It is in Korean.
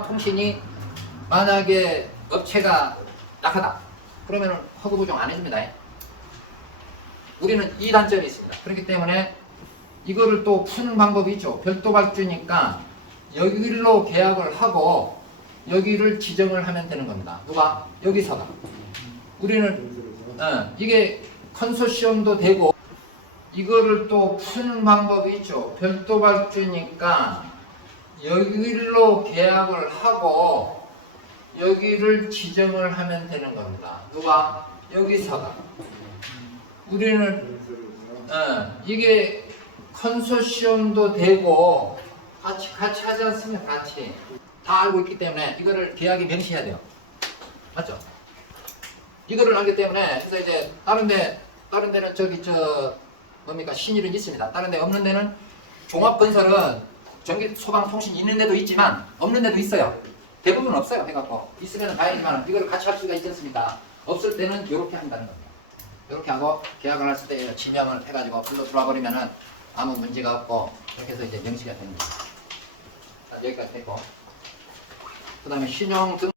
통신이 만약에 업체가 약하다 그러면 허구 부정 안 해줍니다. 우리는 이 단점이 있습니다. 그렇기 때문에 이거를 또 푸는 방법이 있죠. 별도 발주니까 여기로 계약을 하고 여기를 지정을 하면 되는 겁니다. 누가? 여기서가. 우리는 어, 이게 컨소시엄도 되고 이거를 또 푸는 방법이 있죠. 별도 발주니까 여기로 계약을 하고 여기를 지정을 하면 되는 겁니다. 누가? 여기서가. 우리는 어, 이게 컨소시엄도 되고 같이 같이 하지 않습니까? 같이 다 알고 있기 때문에 이거를 계약에 명시해야 돼요. 맞죠? 이거를 알기 때문에 그래서 이제 다른데 다른 데는 저기 저 뭡니까 신일은 있습니다. 다른 데 없는 데는 종합 건설은 전기 소방 통신 있는 데도 있지만 없는 데도 있어요. 대부분 없어요. 해갖고 있으면 다행이지만 이걸 같이 할 수가 있지 않습니까? 없을 때는 이렇게 한다는 겁니다. 이렇게 하고 계약을 했을 때 지명을 해가지고 불러 들어와 버리면은 아무 문제가 없고 이렇게 해서 이제 명시가 거예요. 자, 여기까지 됐고 그 다음에 신용 등